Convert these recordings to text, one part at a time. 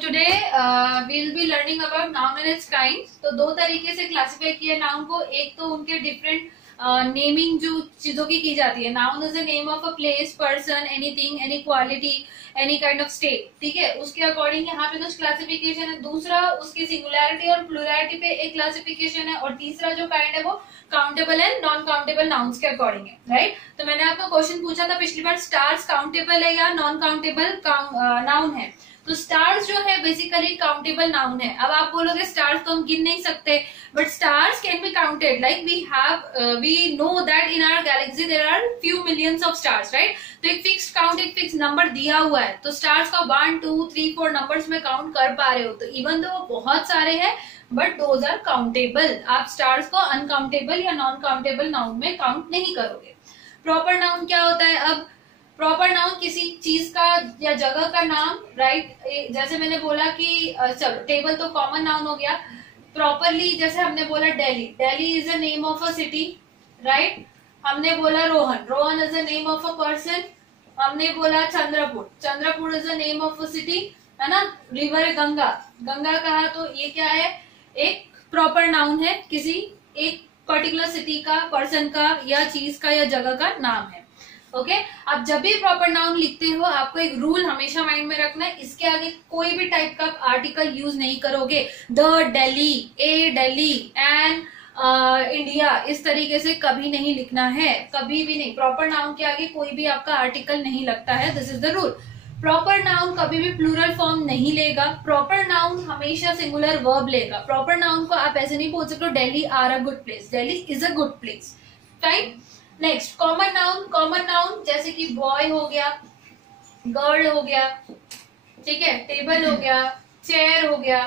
today we'll be learning about noun and its kinds. तो दो तरीके से क्लासिफाई किया नाउन को. एक तो उनके डिफरेंट नेमिंग जो चीजों की जाती है. Noun is the name of a place, person, anything, any quality, any kind of state. ठीक है, उसके अकॉर्डिंग यहाँ पे कुछ क्लासिफिकेशन है. दूसरा उसकी सिंगुलैरिटी और प्लुरैलिटी पे एक क्लासिफिकेशन है. और तीसरा जो काइंड है वो countable and non countable nouns के अकॉर्डिंग है. राइट, तो मैंने आपको क्वेश्चन पूछा था पिछली बार, स्टार्स काउंटेबल है या नॉन काउंटेबल नाउन है. तो स्टार्स जो है बेसिकली काउंटेबल नाउन है. अब आप बोलोगे स्टार्स तो हम गिन नहीं सकते, but stars can be counted. Like we know that in our galaxy there are few millions of stars. Right, तो एक फिक्स्ड काउंट, एक फिक्स नंबर दिया हुआ है. तो स्टार्स का 1 2 3 4 नंबर्स में काउंट कर पा रहे हो. तो इवन दो बहुत सारे हैं बट दोज आर काउंटेबल. आप स्टार्स को अनकाउंटेबल या नॉन काउंटेबल नाउन में काउंट नहीं करोगे. प्रॉपर नाउन क्या होता है? अब प्रॉपर नाउन किसी चीज का या जगह का नाम. राइट, जैसे मैंने बोला कि चलो टेबल तो कॉमन नाउन हो गया. प्रॉपरली जैसे हमने बोला Delhi, Delhi is the name of a city. Right, हमने बोला Rohan, Rohan is the name of a person. हमने बोला Chandrapur, Chandrapur is the name of a city, है ना. रिवर गंगा, गंगा कहा तो ये क्या है? एक प्रॉपर नाउन है, किसी एक पर्टिकुलर सिटी का, पर्सन का या चीज का या जगह का नाम है. ओके, अब जब भी प्रॉपर नाउन लिखते हो आपको एक रूल हमेशा माइंड में रखना है, इसके आगे कोई भी टाइप का आर्टिकल यूज नहीं करोगे. The Delhi, A Delhi, and India, इस तरीके से कभी नहीं लिखना है, कभी भी नहीं. प्रॉपर नाउन के आगे कोई भी आपका आर्टिकल नहीं लगता है. This is the rule. Proper noun कभी भी प्लूरल फॉर्म नहीं लेगा. प्रॉपर नाउन हमेशा सिंगुलर वर्ब लेगा. प्रॉपर नाउन को आप ऐसे नहीं बोल सकते Delhi are a good place, Delhi is a good place. Fine. Next common noun. Common noun जैसे कि बॉय हो गया, गर्ल हो गया, ठीक है, टेबल हो गया, चेयर हो गया.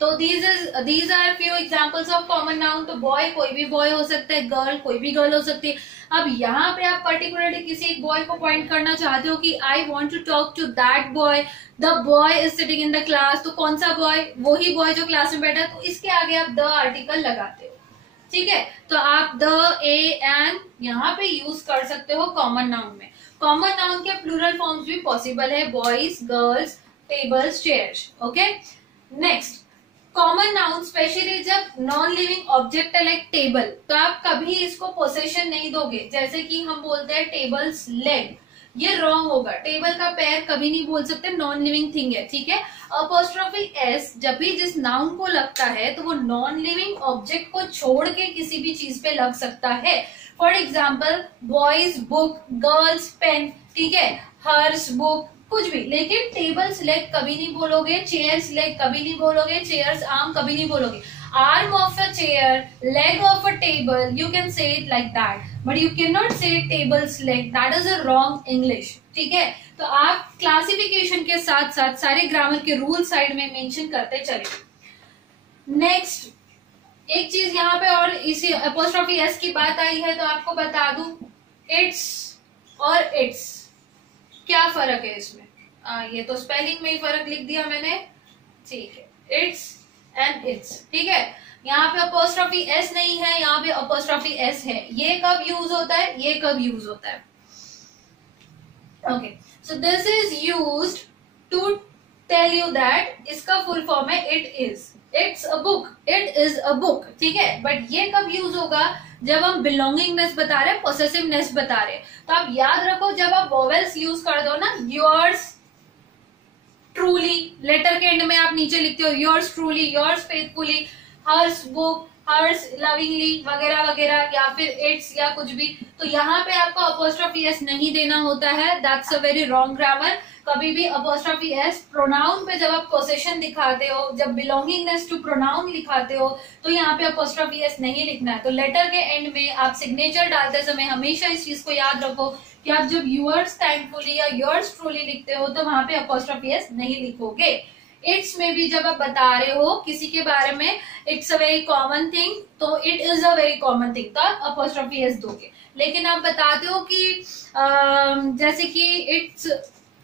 तो these are few examples of common noun. तो बॉय कोई भी बॉय हो सकता है, गर्ल कोई भी गर्ल हो सकती है. अब यहाँ पे आप पर्टिकुलरली किसी एक बॉय को पॉइंट करना चाहते हो कि I want to talk to that boy, the boy is sitting in the class. तो कौन सा बॉय? वही बॉय जो क्लास में बैठा है. तो इसके आगे आप द आर्टिकल लगाते हो. ठीक है, तो आप द, ए, एन यहाँ पे यूज कर सकते हो कॉमन नाउन में. कॉमन नाउन के प्लूरल फॉर्म्स भी पॉसिबल है, boys, girls, tables, chairs. Okay, next common noun specially जब नॉन लिविंग ऑब्जेक्ट है लाइक टेबल, तो आप कभी इसको पोसेशन नहीं दोगे. जैसे कि हम बोलते हैं टेबल्स लेग, ये रॉन्ग होगा. टेबल का पैर कभी नहीं बोल सकते, नॉन लिविंग थिंग है. ठीक है, अपॉस्ट्रोफी एस जब भी जिस नाउन को लगता है तो वो नॉन लिविंग ऑब्जेक्ट को छोड़ के किसी भी चीज पे लग सकता है. For example boys book, girls pen, ठीक है, हर्स बुक, कुछ भी. लेकिन टेबल्स लेग कभी नहीं बोलोगे, चेयर्स लेग कभी नहीं बोलोगे, चेयर्स आर्म कभी नहीं बोलोगे. Arm of a chair, leg of a table, you can say it like that, but you cannot say table's leg. That is a wrong English. ठीक है, तो आप क्लासिफिकेशन के साथ साथ सारे ग्रामर के रूल साइड में मेंशन करते चले. नेक्स्ट एक चीज यहाँ पे और इसी अपॉस्ट्रोफी एस की बात आई है तो आपको बता दूं, इट्स और इट्स क्या फर्क है इसमें. ये तो स्पेलिंग में ही फर्क लिख दिया मैंने. ठीक है, इट्स एंड इट्स. ठीक है, यहाँ पे अपॉस्ट्रोफी एस नहीं है, यहाँ पे अपॉस्ट्रोफी एस है. ये कब यूज होता है, ये कब यूज होता है? Okay, so this is used to tell you that इसका फुल फॉर्म है it is, it's a book, it is a book. ठीक है, बट ये कब यूज होगा? जब हम बिलोंगिंगनेस बता रहे हैं, पोसेसिवनेस बता रहे हैं. तो आप याद रखो जब आप वोवेल्स यूज कर दो ना, योर्स ट्रूली, लेटर के एंड में आप नीचे लिखते हो yours truly, yours faithfully, hers book, hers lovingly वगैरह वगैरह, या फिर इट्स या कुछ भी. तो यहाँ पे आपको अपॉस्ट्रोफी एस नहीं देना होता है. That's a very wrong grammar. कभी भी अपॉस्ट्रोफी एस प्रोनाउन पे जब आप पोसेशन दिखाते हो, जब बिलोंगिंगनेस टू प्रोनाउन लिखाते हो, तो यहाँ पे अपॉस्ट्रोफी एस नहीं लिखना है. तो लेटर के एंड में आप सिग्नेचर डालते समय हमेशा इस चीज को याद रखो कि आप जब यूअर्स थैंकफुली या योर्स ट्रूली लिखते हो तो वहां पे अपॉस्ट्रोफी एस नहीं लिखोगे. इट्स में भी जब आप बता रहे हो किसी के बारे में, it's a very common thing, तो it is a very common thing, तो आप अपॉस्ट्रोफी एस दोगे. लेकिन आप बताते हो कि जैसे कि इट्स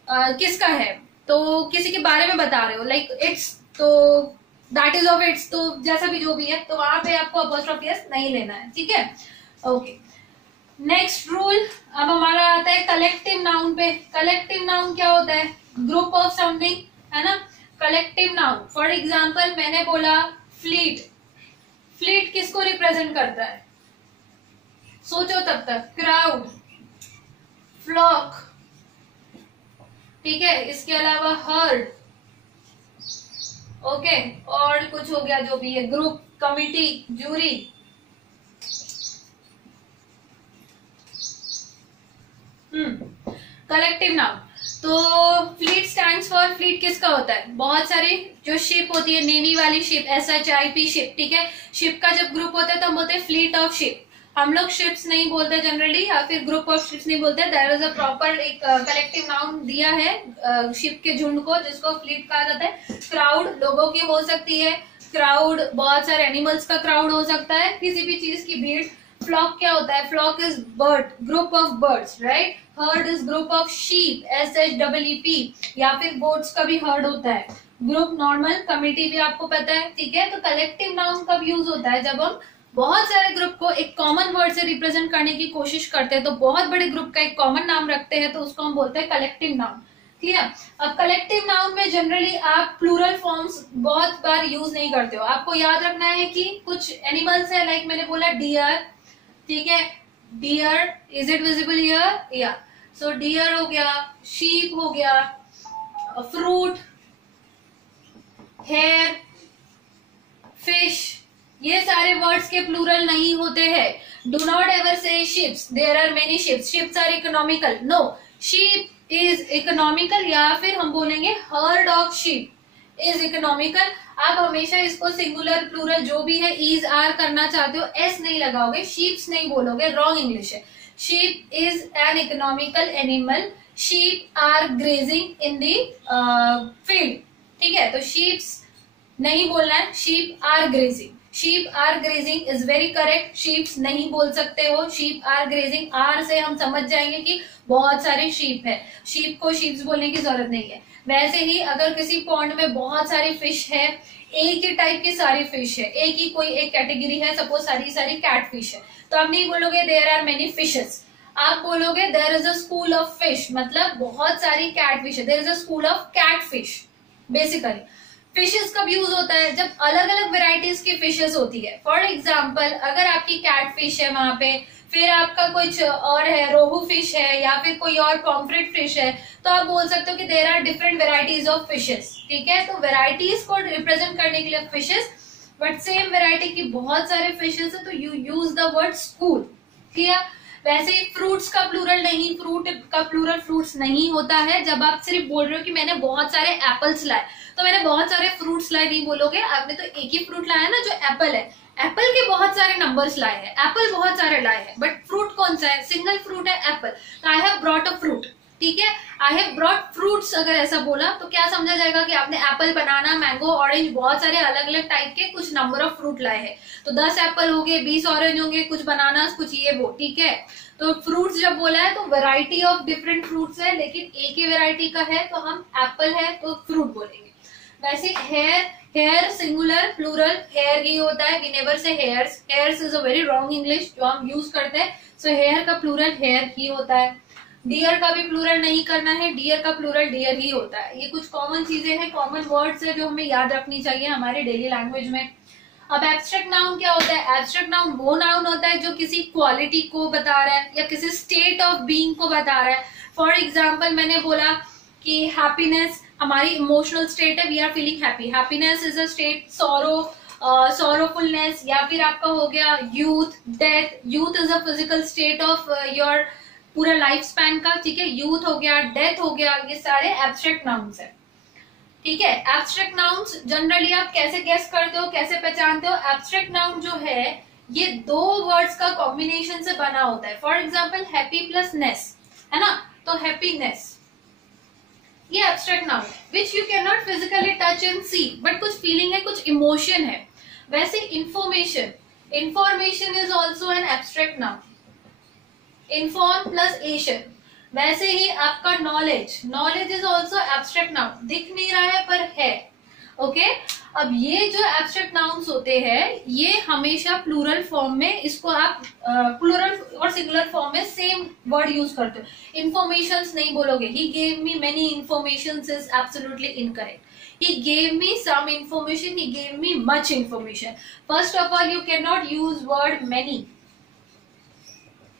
किसका है, तो किसी के बारे में बता रहे हो लाइक इट्स, तो दैट इज ऑफ इट्स, तो जैसा भी जो भी है, तो वहां पे आपको अपॉस्ट्रोफी एस नहीं लेना है. ठीक है, ओके. नेक्स्ट रूल अब हमारा आता है कलेक्टिव नाउन पे. कलेक्टिव नाउन क्या होता है? ग्रुप ऑफ समथिंग, है ना. कलेक्टिव नाउन, फॉर एग्जाम्पल मैंने बोला फ्लीट, फ्लीट किसको रिप्रेजेंट करता है? सोचो तब तक। क्राउड, फ्लॉक, ठीक है, इसके अलावा हर्ड, ओके, और कुछ हो गया जो भी है, group, committee, jury. Collective noun, तो फ्लीट स्टैंड्स फॉर, फ्लीट किसका होता है? बहुत सारी जो शिप होती है, नेवी वाली शिप, SHIP शिप, ठीक है, शिप का जब ग्रुप होता है तो हम बोलते हैं फ्लीट ऑफ शिप। हम लोग शिप्स नहीं बोलते जनरली, या फिर ग्रुप ऑफ शिप्स नहीं बोलते। देयर इज अ प्रॉपर एक कलेक्टिव नाउन दिया है शिप के झुंड को, जिसको फ्लीट कहा जाता है। क्राउड लोगों की हो सकती है, क्राउड बहुत सारे एनिमल्स का क्राउड हो सकता है, किसी भी चीज की भीड़। फ्लॉक क्या होता है? Flock is bird, group of birds, right. Herd is group of sheep, SHEEP, या फिर गोट्स का भी हर्ड होता है। ग्रुप नॉर्मल, कमिटी भी आपको पता है, ठीक है। तो कलेक्टिव नाउन कब यूज होता है? जब हम बहुत सारे ग्रुप को एक कॉमन वर्ड से रिप्रेजेंट करने की कोशिश करते हैं, तो बहुत बड़े ग्रुप का एक कॉमन नाम रखते हैं, तो उसको हम बोलते हैं कलेक्टिव नाउन, क्लियर। अब कलेक्टिव नाउन में जनरली आप प्लूरल फॉर्म्स बहुत बार यूज नहीं करते हो। आपको याद रखना है कि कुछ एनिमल्स है, लाइक मैंने बोला डियर, ठीक है, deer, is it visible here? या, सो डियर हो गया, शीप हो गया, फ्रूट, हेयर, फिश, ये सारे वर्ड्स के प्लूरल नहीं होते हैं। Do not ever say ships, there are many ships, ships are economical, no, sheep is economical, या फिर हम बोलेंगे herd of sheep is economical. आप हमेशा इसको सिंगुलर प्लूरल जो भी है इज आर करना चाहते हो, एस नहीं लगाओगे, शीप्स नहीं बोलोगे, रॉन्ग इंग्लिश है। Sheep is an economical animal, sheep are grazing in the field, ठीक है। तो शीप्स नहीं बोलना है, sheep are grazing, sheep are grazing is very correct. Sheeps नहीं बोल सकते हो, शीप आर ग्रेजिंग, आर से हम समझ जाएंगे कि बहुत सारे शीप है, शीप को शीप्स बोलने की जरूरत नहीं है। वैसे ही अगर किसी पॉन्ड में बहुत सारी फिश है, एक ही टाइप की सारी फिश है, एक ही कोई एक कैटेगरी है, सपोज सारी सारी कैट फिश है, तो आप नहीं बोलोगे देयर आर मेनी फिशेस, आप बोलोगे there is a school of fish, मतलब बहुत सारी कैट फिश है, there is a school of cat fish. Basically fishes कब यूज होता है? जब अलग अलग वेराइटीज की फिशेस होती है। फॉर एग्जाम्पल अगर आपकी कैट फिश है वहां पे, फिर आपका कुछ और है, रोहू फिश है, या फिर कोई और पॉम्फ्रेट फिश है, तो आप बोल सकते हो कि there are different varieties of fishes, ठीक है। तो वेराइटीज को रिप्रेजेंट करने के लिए फिशेस, बट सेम वेराइटी की बहुत सारे फिशेस है, तो you use the word school, clear. वैसे ही फ्रूट्स का प्लूरल नहीं, फ्रूट का प्लूरल फ्रूट्स नहीं होता है। जब आप सिर्फ बोल रहे हो कि मैंने बहुत सारे एप्पल्स लाए, तो मैंने बहुत सारे फ्रूट्स लाए नहीं बोलोगे, आपने तो एक ही फ्रूट लाया ना जो एप्पल है, एप्पल के बहुत सारे नंबर्स लाए हैं, एप्पल बहुत सारे लाए हैं, बट फ्रूट कौन सा है? सिंगल फ्रूट है एप्पल, तो I have brought a fruit, ठीक है। आई हैव ब्रॉट फ्रूट्स अगर ऐसा बोला तो क्या समझा जाएगा कि आपने एप्पल, बनाना, मैंगो, ऑरेंज, बहुत सारे अलग अलग टाइप के कुछ नंबर ऑफ फ्रूट लाए हैं। तो 10 एप्पल हो गए, 20 ऑरेंज होंगे, कुछ बनाना, कुछ ये वो, ठीक है। तो फ्रूट्स जब बोला है तो वैरायटी ऑफ डिफरेंट फ्रूट्स है, लेकिन एक ही वैरायटी का है, तो हम एप्पल है तो फ्रूट बोलेंगे। वैसे hair, hair singular, plural hair ही होता है, we never say hairs, hairs is a very wrong English जो हम यूज करते हैं। सो हेयर का प्लूरल हेयर ही होता है। डियर का भी प्लूरल नहीं करना है, डियर का प्लूरल डियर ही होता है। ये कुछ कॉमन चीजें हैं, कॉमन वर्ड्स है जो हमें याद रखनी चाहिए हमारे डेली लैंग्वेज में। अब एब्स्ट्रैक्ट नाउन क्या होता है? एब्स्ट्रैक्ट नाउन वो नाउन होता है जो किसी क्वालिटी को बता रहा है या किसी स्टेट ऑफ बीइंग को बता रहा है। फॉर एग्जाम्पल मैंने बोला कि हैप्पीनेस हमारी इमोशनल स्टेट है, we are feeling happy, happiness is a state, sorrow, sorrowfulness, या फिर आपका हो गया youth, death, youth is a physical state of your पूरा लाइफ स्पैन का, ठीक है। यूथ हो गया, डेथ हो गया, ये सारे एब्स्ट्रैक्ट नाउन्स है, ठीक है। एब्स्ट्रैक्ट नाउन्स जनरली आप कैसे गेस करते हो, कैसे पहचानते हो? एब्स्ट्रैक्ट नाउन जो है ये दो वर्ड्स का कॉम्बिनेशन से बना होता है। For example happy plus ness, है ना, तो हैप्पीनेस ये एब्स्ट्रैक्ट नाउन है, which you can not physically touch and see, but कुछ फीलिंग है, कुछ इमोशन है। वैसे information, information is also an abstract noun, inform plus ation. वैसे ही आपका knowledge, knowledge is also abstract noun, दिख नहीं रहा है पर है। ओके अब ये जो एब्स्ट्रैक्ट नाउन्स होते हैं ये हमेशा प्लूरल फॉर्म में, इसको आप प्लूरल और सिंगुलर फॉर्म में सेम वर्ड यूज करते हो। इंफॉर्मेशंस नहीं बोलोगे। ही gave me many informations is absolutely incorrect. He gave me some information, he gave me much information. First of all, you cannot use word many.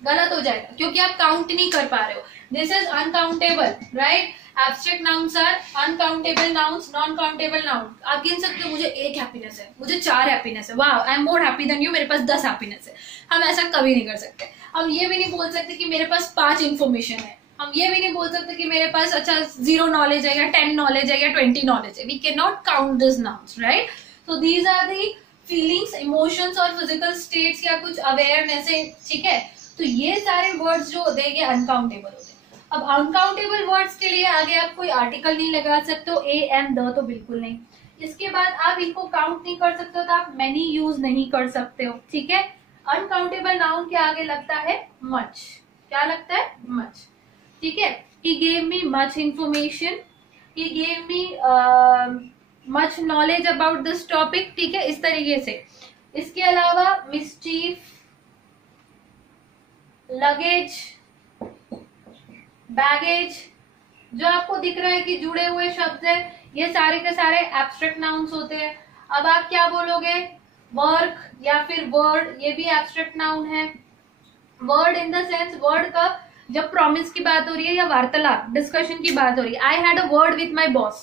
गलत हो जाएगा क्योंकि आप काउंट नहीं कर पा रहे हो। This is uncountable, right? Abstract nouns are uncountable nouns, non-countable nouns. आप गिन सकते हो मुझे 1 हैप्पीनेस है, मुझे 4 हैप्पीनेस है, वाह I am more happy than you, मेरे पास 10 हैप्पीनेस है। हम ऐसा कभी नहीं कर सकते। हम ये भी नहीं बोल सकते कि मेरे पास 5 इंफॉर्मेशन है। हम ये भी नहीं बोल सकते कि मेरे पास अच्छा 0 नॉलेज है या 10 नॉलेज है या 20 नॉलेज है। We can not count this nouns, right? So these are the feelings, emotions और फिजिकल स्टेट्स या कुछ अवेयरनेस है, ठीक है? तो ये सारे वर्ड्स जो होते हैं ये अनकाउंटेबल होते हैं। अब अनकाउंटेबल वर्ड्स के लिए आगे आप कोई आर्टिकल नहीं लगा सकते हो, ए एंड द तो बिल्कुल नहीं। इसके बाद आप इनको काउंट नहीं कर सकते हो तो आप मैनी यूज नहीं कर सकते हो, ठीक है? अनकाउंटेबल नाउन के आगे लगता है मच। क्या लगता है? मच, ठीक है? He gave me much information, he gave me much knowledge about this topic, ठीक है? इस तरीके से। इसके अलावा mischief, luggage, baggage, जो आपको दिख रहा है कि जुड़े हुए शब्द है, ये सारे के सारे एब्स्ट्रैक्ट नाउन्स होते हैं। अब आप क्या बोलोगे? वर्क या फिर वर्ड, ये भी एब्स्ट्रैक्ट नाउन है। Word in the sense, word का जब प्रॉमिस की बात हो रही है या वार्तालाप, डिस्कशन की बात हो रही है, I had a word with my boss,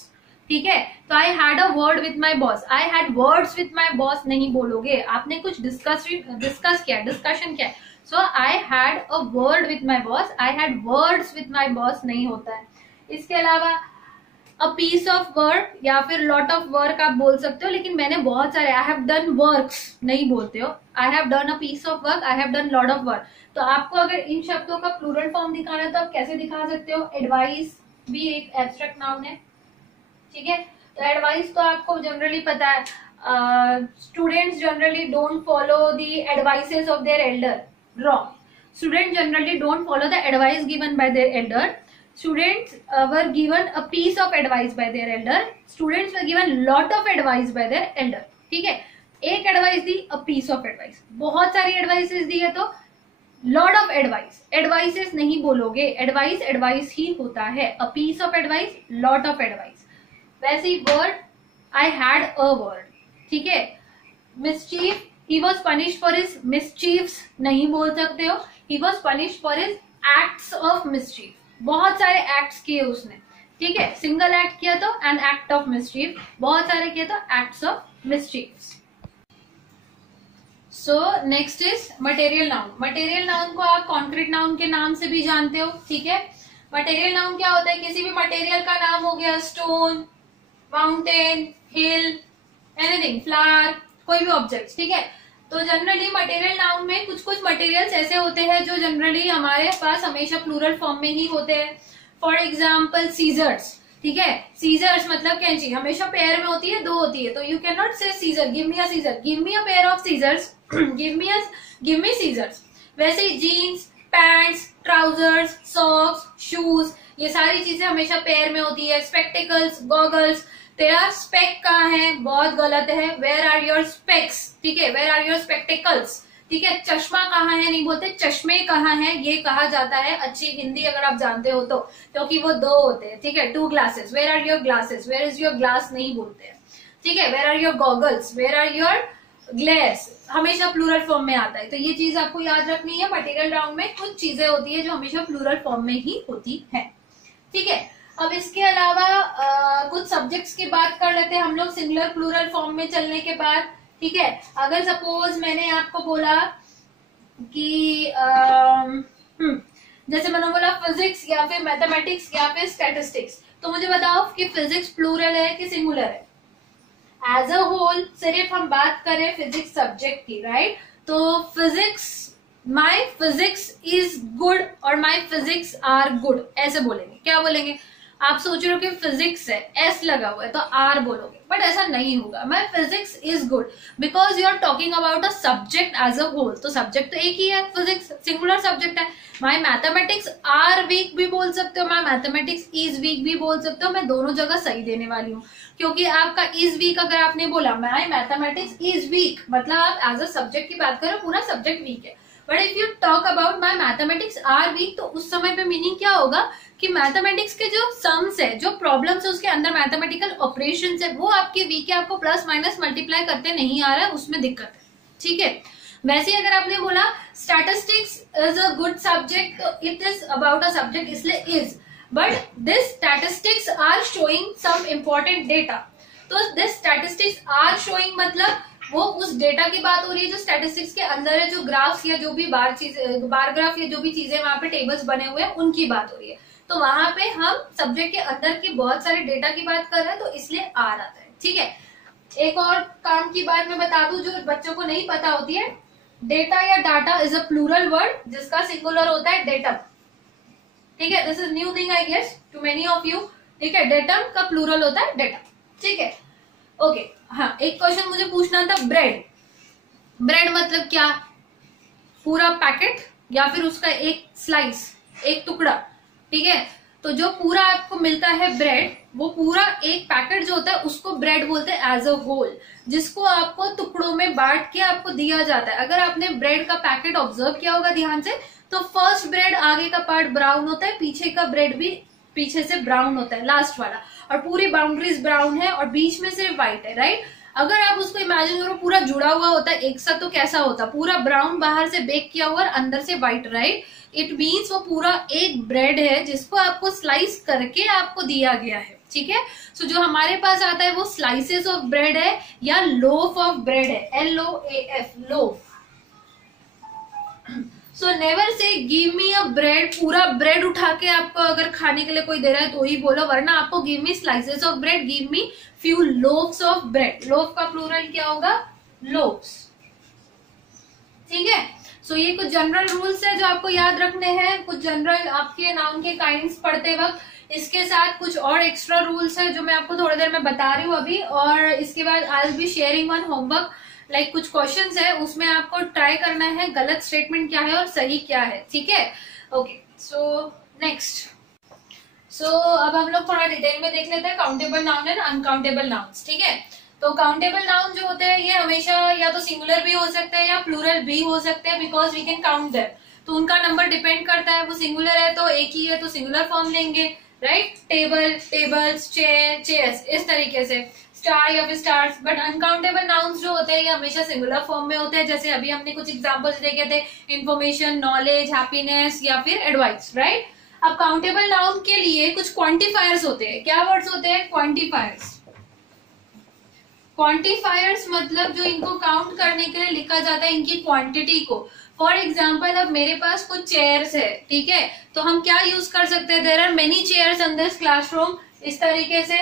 ठीक है? तो I had a word with my boss, I had words with my boss नहीं बोलोगे। आपने कुछ डिस्कस किया, डिस्कशन किया, so I had a word with my boss, I had words with my boss नहीं होता है। इसके अलावा अ पीस ऑफ वर्क या फिर लॉट ऑफ वर्क आप बोल सकते हो, लेकिन मैंने बहुत सारे, आई हैव डन वर्क्स नहीं बोलते हो। I have done a piece of work, I have done lot of work. तो आपको अगर इन शब्दों का प्लूरल फॉर्म दिखाना है तो आप कैसे दिखा सकते हो? एडवाइस भी एक एब्स्ट्रैक्ट नाउन है, ठीक है? तो एडवाइस तो आपको जनरली पता है, students generally don't follow the advices of their Elder, wrong. Student generally don't follow the advice given by there Elder. Students were given a piece of advice by their elder. Students were given lot of advice by their elder. ठीक है? एक advice the, a piece of advice. बहुत सारी advices दी है तो lot of advice. Advices नहीं बोलोगे, advice advice ही होता है। a piece of advice, lot of advice. वैसे ही word, I had a word, ठीक है? mischief, he was punished for his mischiefs नहीं बोल सकते हो, he was punished for his acts of mischief. बहुत सारे एक्ट्स किए उसने, ठीक है? सिंगल एक्ट किया तो एन एक्ट ऑफ मिस्चीफ, बहुत सारे किए तो acts of mischief. So next is material noun. Material noun को आप कॉन्क्रीट नाउन के नाम से भी जानते हो, ठीक है? मटेरियल नाउन क्या होता है? किसी भी मटेरियल का नाम हो गया, स्टोन, माउंटेन, हिल, एनीथिंग, फ्लावर, कोई भी ऑब्जेक्ट, ठीक है? तो जनरली मटेरियल नाउन में कुछ कुछ मटेरियल्स ऐसे होते हैं जो जनरली हमारे पास हमेशा प्लूरल फॉर्म में ही होते हैं। फॉर एग्जाम्पल सीजर्स, ठीक है? सीजर्स मतलब कैंची, हमेशा पेयर में होती है, 2 होती है, तो you can not say scissor, give me a scissor, give me a pair of scissors, give me scissors. वैसे ही jeans, pants, trousers, socks, shoes, ये सारी चीजें हमेशा पेयर में होती है। स्पेक्टिकल्स, गॉगल्स, तेरा स्पेक कहाँ है? बहुत गलत है, वेयर आर योर स्पेक्स, ठीक है? वेयर आर योर स्पेक्टिकल्स, ठीक है? चश्मा कहाँ है नहीं बोलते, चश्मे कहाँ है ये कहा जाता है। अच्छी हिंदी अगर आप जानते हो तो, क्योंकि वो 2 होते हैं, ठीक है? 2 glasses, where are your glasses, where is your glass नहीं बोलते हैं, ठीक है? Where are your goggles, where are your glass, हमेशा प्लूरल फॉर्म में आता है। तो ये चीज आपको याद रखनी है। मटेरियल नाउन में कुछ चीजें होती है जो हमेशा प्लूरल फॉर्म में ही होती है, ठीक है? अब इसके अलावा कुछ सब्जेक्ट्स की बात कर लेते हैं हम लोग सिंगुलर प्लूरल फॉर्म में चलने के बाद, ठीक है? अगर सपोज मैंने आपको बोला कि जैसे मैंने बोला फिजिक्स या फिर मैथमेटिक्स या फिर स्टैटिस्टिक्स, तो मुझे बताओ कि फिजिक्स प्लूरल है कि सिंगुलर है? एज अ होल सिर्फ हम बात करें फिजिक्स सब्जेक्ट की, राइट? तो physics, my physics is good और माई फिजिक्स आर गुड, ऐसे बोलेंगे। क्या बोलेंगे? आप सोच रहे हो कि फिजिक्स है, एस लगा हुआ है तो आर बोलोगे, बट ऐसा नहीं होगा। मैं physics is good because you are talking about a subject as a whole, तो सब्जेक्ट तो एक ही है, फिजिक्स सिंगुलर सब्जेक्ट है। माई मैथमेटिक्स आर वीक भी बोल सकते हो, माई मैथमेटिक्स इज वीक भी बोल सकते हो, मैं दोनों जगह सही देने वाली हूँ, क्योंकि आपका इज वीक अगर आपने बोला माई मैथमेटिक्स इज वीक, मतलब आप एज अ सब्जेक्ट की बात करो, पूरा सब्जेक्ट वीक है। But if you talk about my mathematics are weak, तो उस समय पे मीनिंग क्या होगा कि मैथमेटिक्स के जो सम्स है, जो प्रॉब्लम्स है उसके अंदर मैथमेटिकल ऑपरेशंस है, वो आपके वीक है, आपको प्लस माइनस मल्टीप्लाई करते नहीं आ रहा है, उसमें दिक्कत है, ठीक है। वैसे अगर आपने बोला statistics is a good subject, तो it is about a subject इसलिए is, but this statistics are showing some important data, तो दिस स्टैटिस्टिक्स आर शोइंग मतलब वो उस डेटा की बात हो रही है जो स्टैटिस्टिक्स के अंदर है, जो ग्राफ्स या जो भी बार ग्राफ या जो भी चीजें वहां पे टेबल्स बने हुए हैं उनकी बात हो रही है, तो वहां पे हम सब्जेक्ट के अंदर की बहुत सारे डेटा की बात कर रहे हैं, तो इसलिए आर आता है, ठीक है। एक और काम की बात मैं बता दूं जो बच्चों को नहीं पता होती है, डेटा या data is a plural word जिसका सिंगुलर होता है डेटम, ठीक है। This is new thing I guess to many of you, ठीक है। डेटम का प्लूरल होता है डेटम, ठीक है, ओके। हाँ, एक क्वेश्चन मुझे पूछना था, ब्रेड, ब्रेड मतलब क्या, पूरा पैकेट या फिर उसका एक स्लाइस, एक टुकड़ा, ठीक है। तो जो पूरा आपको मिलता है ब्रेड, वो पूरा एक पैकेट जो होता है उसको ब्रेड बोलते हैं एज अ होल, जिसको आपको टुकड़ों में बांट के आपको दिया जाता है। अगर आपने ब्रेड का पैकेट ऑब्जर्व किया होगा ध्यान से, तो फर्स्ट ब्रेड आगे का पार्ट ब्राउन होता है, पीछे का ब्रेड भी पीछे से ब्राउन होता है, लास्ट वाला, और पूरी बाउंड्रीज ब्राउन है और बीच में सिर्फ व्हाइट है, राइट। अगर आप उसको इमेजिन करो पूरा जुड़ा हुआ होता है एक साथ, तो कैसा होता, पूरा ब्राउन बाहर से बेक किया हुआ और अंदर से व्हाइट, राइट। इट मीन्स वो पूरा एक ब्रेड है जिसको आपको स्लाइस करके आपको दिया गया है, ठीक है। सो जो हमारे पास आता है वो स्लाइसेस ऑफ ब्रेड है या लोफ ऑफ ब्रेड है, LOAF, loaf. So never say give me a bread, पूरा ब्रेड उठा के आपको अगर खाने के लिए कोई दे रहा है तो ही बोलो, वरना आपको give me slices of bread, give me few loafs of bread. Loaf का प्लूरल क्या होगा, लोफ्स, ठीक है। सो ये कुछ जनरल रूल्स है जो आपको याद रखने हैं, कुछ जनरल आपके नाउन के काइंड्स पढ़ते वक्त। इसके साथ कुछ और एक्स्ट्रा रूल्स है जो मैं आपको थोड़ी देर में बता रही हूँ अभी, और इसके बाद I will be sharing one homework, like कुछ क्वेश्चंस है, उसमें आपको ट्राई करना है गलत स्टेटमेंट क्या है और सही क्या है, ठीक है। ओके, सो नेक्स्ट, सो अब हम लोग थोड़ा डिटेल में देख लेते हैं countable noun and uncountable nouns, ठीक है। तो काउंटेबल नाउन जो होते हैं ये हमेशा या तो सिंगुलर भी हो सकते हैं या प्लूरल भी हो सकते हैं, because we can count them, तो उनका नंबर डिपेंड करता है। वो सिंगुलर है तो एक ही है तो सिंगुलर फॉर्म लेंगे, right. Table, tables, chair, chairs, इस तरीके से, स्टार या फिर स्टार्स। बट अनकाउंटेबल नाउन्स जो होते हैं ये हमेशा सिंगुलर फॉर्म में होते हैं, जैसे अभी हमने कुछ एग्जांपल्स देखे थे, इंफॉर्मेशन, नॉलेज, हैप्पीनेस या फिर एडवाइस, राइट। अब काउंटेबल नाउन के लिए कुछ क्वांटिफायर्स होते हैं। क्या वर्ड्स होते हैं, क्वांटिफायर्स। क्वांटिफायर्स मतलब जो इनको काउंट करने के लिए लिखा जाता है इनकी क्वांटिटी को। फॉर एग्जाम्पल अब मेरे पास कुछ चेयर्स है, ठीक है, तो हम क्या यूज कर सकते हैं, there are many chairs in this classroom, इस तरीके से,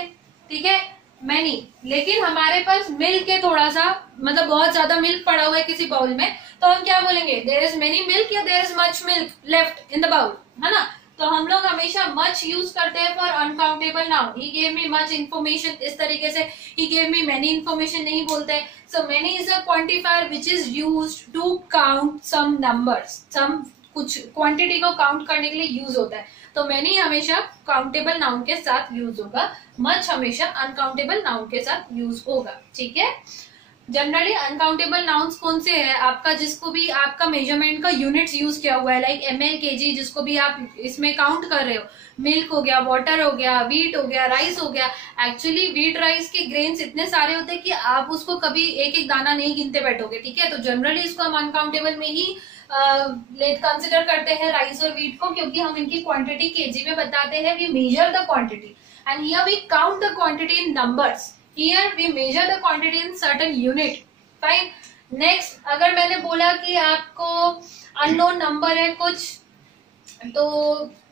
ठीक है, मेनी। लेकिन हमारे पास मिल्क है थोड़ा सा, मतलब बहुत ज्यादा मिल्क पड़ा हुआ है किसी बाउल में, तो हम क्या बोलेंगे, देयर इज मेनी मिल्क या there is much milk left in the bowl, है ना। तो हम लोग हमेशा मच यूज करते हैं for uncountable noun. He gave me much information, इस तरीके से he gave me many information नहीं बोलते। So many is a quantifier which is used to count some numbers, some कुछ क्वांटिटी को काउंट करने के लिए यूज होता है। तो मेनी हमेशा काउंटेबल नाउन के साथ यूज होगा, मच हमेशा अनकाउंटेबल नाउन के साथ यूज होगा, ठीक है। जनरली अनकाउंटेबल नाउन्स कौन से है आपका, जिसको भी आपका मेजरमेंट का यूनिट्स यूज किया हुआ है, लाइक ml, kg, जिसको भी आप इसमें काउंट कर रहे हो। मिल्क हो गया, वाटर हो गया, व्हीट हो गया, राइस हो गया। एक्चुअली व्हीट, राइस के ग्रेन्स इतने सारे होते हैं कि आप उसको कभी एक एक दाना नहीं गिनते बैठोगे, ठीक है। तो जनरली इसको हम अनकाउंटेबल में ही कंसिडर करते हैं राइस और व्हीट को, क्योंकि हम इनकी क्वांटिटी केजी में बताते हैं। We measure the quantity and here we count the quantity in numbers. Here we measure the quantity in certain unit. Fine. Next, अगर मैंने बोला कि आपको unknown number है कुछ, तो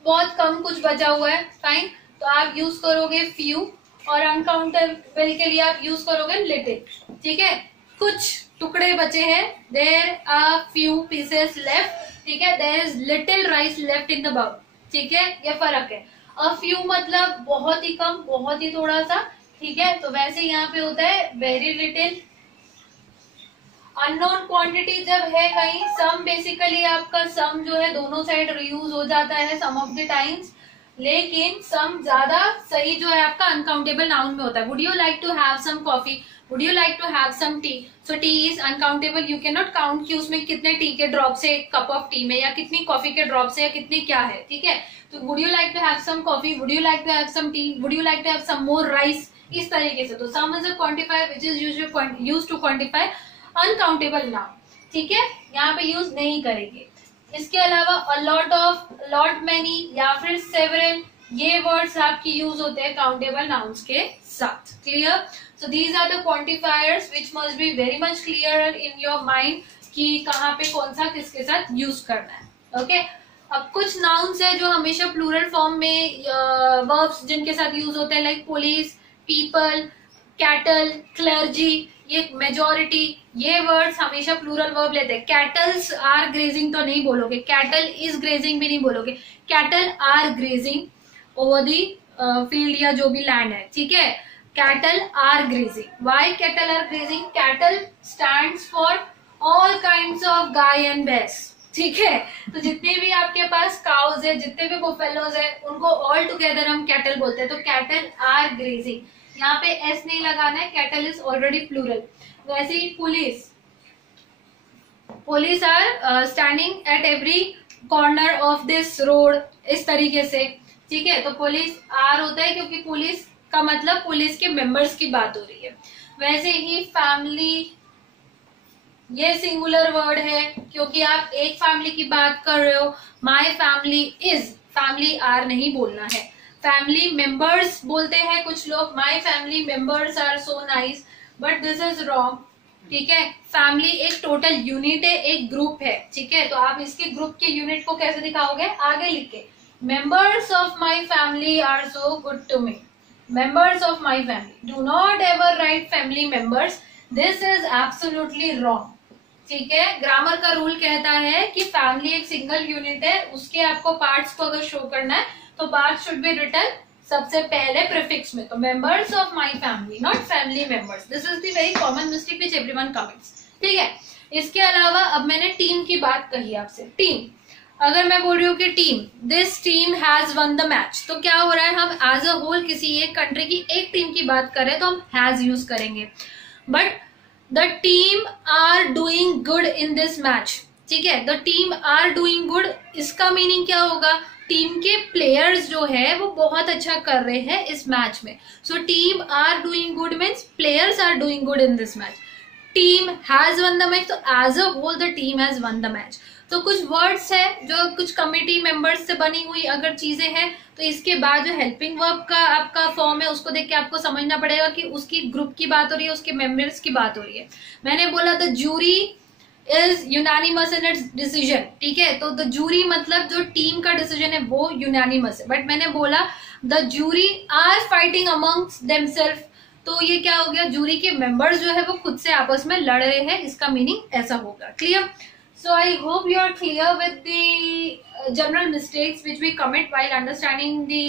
बहुत कम कुछ बचा हुआ है, फाइन, तो आप यूज करोगे few, और अनकाउंटेबल के लिए आप यूज करोगे little, ठीक है। कुछ टुकड़े बचे हैं, there are few pieces left, ठीक है, there is little rice left in the bowl, ठीक है, ये फर्क है। अ फ्यू मतलब बहुत ही कम, बहुत ही थोड़ा सा, ठीक है। तो वैसे यहाँ पे होता है वेरी लिटिल। अननोन क्वांटिटी जब है कहीं, सम बेसिकली आपका सम जो है दोनों साइड रीयूज हो जाता है सम ऑफ द टाइम्स, लेकिन सम ज्यादा सही जो है आपका अनकाउंटेबल नाउन में होता है। Would you like to have some coffee, would you like to have some tea, so tea is uncountable, you can not count कि उसमें कितने टी के ड्रॉप्स है कप ऑफ टी में, या कितनी कॉफी के ड्रॉप्स है, या कितनी क्या है, ठीक है। तो would you like to have some coffee, would you like to have some tea, would you like to have some more rice, इस तरीके से। तो some is a quantifier which is used to quantify uncountable noun, ठीक है, यहाँ पे use नहीं करेंगे। इसके अलावा a lot of, lot many या फिर सेवरल, ये वर्ड्स आपकी यूज होते हैं काउंटेबल नाउन्स के साथ। Clear? So these are the quantifiers which must be very much clear in your mind कि कहाँ पे कौन सा किसके साथ यूज करना है। ओके अब कुछ नाउन्स है जो हमेशा प्लूरल फॉर्म में वर्ब्स जिनके साथ यूज होते हैं, like police, people, cattle, clergy, ये मेजोरिटी, ये वर्ड्स हमेशा प्लूरल वर्ब लेते हैं। कैटल्स आर ग्रेजिंग तो नहीं बोलोगे, कैटल इज ग्रेजिंग भी नहीं बोलोगे, cattle are grazing over the field या जो भी लैंड है, ठीक है। Cattle are grazing, why cattle are grazing? Cattle stands for all kinds of gaay and bhains, ठीक है। तो जितने भी आपके पास काउज है, जितने भी बुफेलोज है, उनको ऑल टुगेदर हम कैटल बोलते हैं। तो कैटल आर ग्रेजिंग, यहाँ पे एस नहीं लगाना है, कैटल इज ऑलरेडी प्लूरल। वैसे ही police, police are standing at every corner of this road, इस तरीके से, ठीक है। तो पुलिस आर होता है क्योंकि पुलिस का मतलब पुलिस के मेंबर्स की बात हो रही है। वैसे ही फैमिली, ये सिंगुलर वर्ड है क्योंकि आप एक फैमिली की बात कर रहे हो। My family is, family are नहीं बोलना है। फैमिली मेंबर्स बोलते हैं कुछ लोग, my family members are so nice, but this is wrong, ठीक है। फैमिली एक टोटल यूनिट है, एक ग्रुप है, ठीक है। तो आप इसके ग्रुप के यूनिट को कैसे दिखाओगे? आगे लिख के, members of my family are so good to me, members of my family. Do not ever write family members, this is absolutely wrong, ठीक है। ग्रामर का रूल कहता है कि फैमिली एक सिंगल यूनिट है, उसके आपको पार्ट्स को अगर शो करना है तो पार्ट शुड बी रिटन सबसे पहले प्रीफिक्स में। तो members of my family, not family members. This is the very common mistake which everyone commits, ठीक है। इसके अलावा अब मैंने टीम की बात कही आपसे। टीम, अगर मैं बोल रही हूँ कि team, this team has won the match, तो क्या हो रहा है? हम एज अ होल किसी एक कंट्री की एक टीम की बात कर रहे हैं तो हम हैज यूज करेंगे। But the team are doing good in this match, ठीक है। The team are doing good, इसका मीनिंग क्या होगा? टीम के प्लेयर्स जो है वो बहुत अच्छा कर रहे हैं इस मैच में। So team are doing good means players are doing good in this match. Team has won the match, तो as a whole the team has won the match. तो कुछ वर्ड्स है जो कुछ कमिटी मेंबर्स से बनी हुई अगर चीजें हैं, तो इसके बाद जो हेल्पिंग वर्ब का आपका फॉर्म है उसको देख के आपको समझना पड़ेगा कि उसकी ग्रुप की बात हो रही है, उसके मेंबर्स की बात हो रही है। मैंने बोला the jury is unanimous in its decision, ठीक है। तो द जूरी मतलब जो टीम का डिसीजन है वो यूनानिमस है। बट मैंने बोला the jury are fighting amongst themselves, तो ये क्या हो गया? जूरी के मेंबर्स जो है वो खुद से आपस में लड़ रहे हैं, इसका मीनिंग ऐसा होगा। Clear? So I hope you are clear with the general mistakes which we commit while understanding the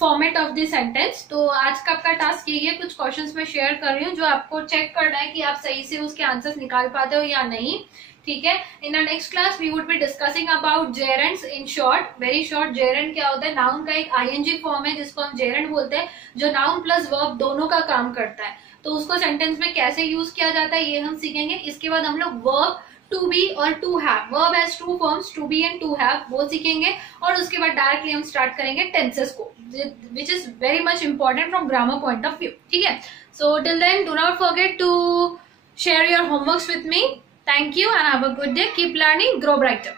format of the sentence. तो आज का आपका टास्क यही है, कुछ क्वेश्चंस मैं शेयर कर रही हूँ जो आपको चेक करना है कि आप सही से उसके आंसर्स निकाल पाते हो या नहीं, ठीक है। In the next class we would be discussing about gerunds in short, very short. Gerund क्या होता है? नाउन का एक आईएनजी फॉर्म है जिसको हम जेरेंड बोलते हैं, जो नाउन प्लस वर्ब दोनों का काम करता है। तो उसको सेंटेंस में कैसे यूज किया जाता है ये हम सीखेंगे। इसके बाद हम लोग वर्ब टू बी और to have, verb as two forms, to be and to have, वो सीखेंगे। और उसके बाद डायरेक्टली हम स्टार्ट करेंगे टेंसेस को, which is very much important from grammar point of view, ठीक है। So till then do not forget to share your homeworks with me. Thank you and have a good day, keep learning, grow brighter.